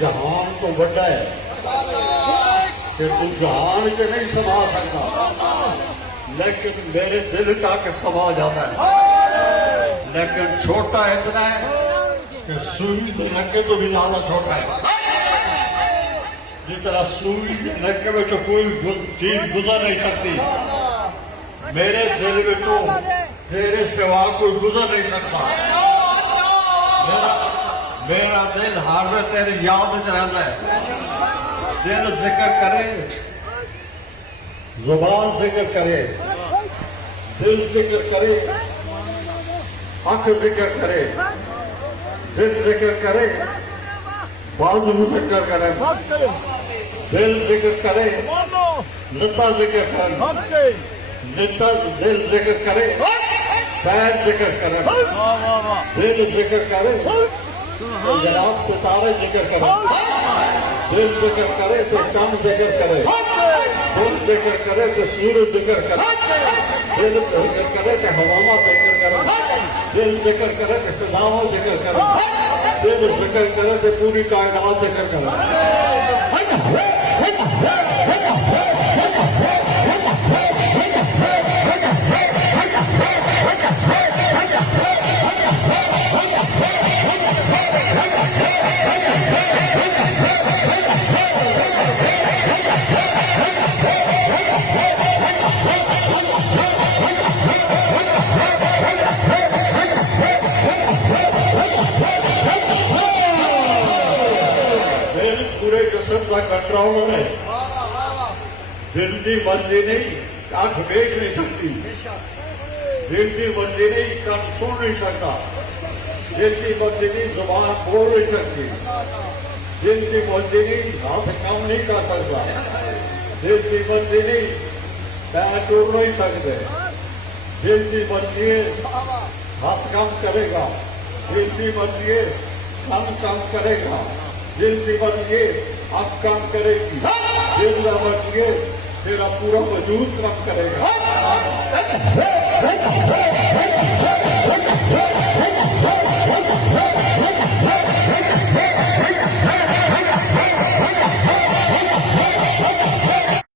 जहान तो बड़ा है कि तू जहान के नहीं समा सकता, लेकिन मेरे दिल का के समा जाता है। लेकिन छोटा इतना है कि सुई के नक्के तो भी ज्यादा छोटा है। जिस तरह सुई के नक्के में तो कोई चीज गुजर नहीं सकती, मेरे दिल में तो तेरे सिवा कोई गुजर नहीं सकता। मेरा दिल हर में तेरी याद में रहता है। दिल जिक्र करे, जुबान जिक्र करे, दिल जिक्र करे, आंख जिक्र करे, दिल जिक्र करे, बाजू जिक्र करे, दिल जिक्र करे, लता जिक्र करे, लता दिल जिक्र करे, पैर जिक्र करे, दिल जिक्र करे तो जनाब सितारे जिक्र करे, दिल जिक्र करे तो चांद जिक्र करे, दिल जिक्र करे तो सूरज जिक्र करे, दिल जिक्र करे तो हवामा जिक्र करे, दिल जिक्र करे तो फिजाओं जिक्र करे, दिल जिक्र करे तो पूरी कायनात जिक्र करे। पूरे जिस्म का कंट्रोल है, दिल की मर्जी नहीं, आंख देख नहीं सकती, दिल की मर्जी नहीं, कान सुन नहीं सकता, दिल की मर्जी नहीं, जुबान बोल नहीं सकती, दिल की मर्जी नहीं, हाथ काम नहीं कर सकता, दिल की मर्जी नहीं, पैर टूट नहीं सकते, दिल की मर्जी है हाथ काम करेगा, दिल की मर्जी है कान काम करेगा, दिल की मर्जी है आंख काम करेगी, दिल का मर्जी है तेरा पूरा वजूद काम करेगा।